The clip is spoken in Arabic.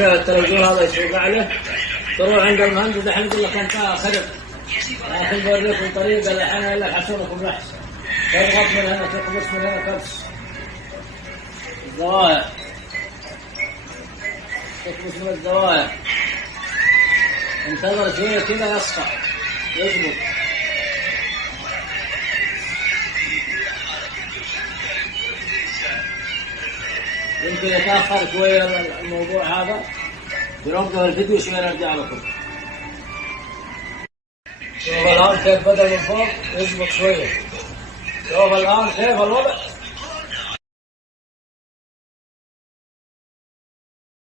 فيها التلفزيون هذا يشوف له، تروح عند المهندس الحين يقول لك انت خرب، لكن بوريكم طريقه الحين الا يحسنكم احسن. تضغط من هنا، تقبس من هنا، كبس الزوايا، تقبس من الزوايا، انتظر شويه كذا يصفى يثبت. يمكن يتاخر شويه الموضوع هذا، بنوقف الفيديو شويه نرجع لكم. شوف الان كيف بدا من فوق يزبط شويه، شوف الان كيف الوضع.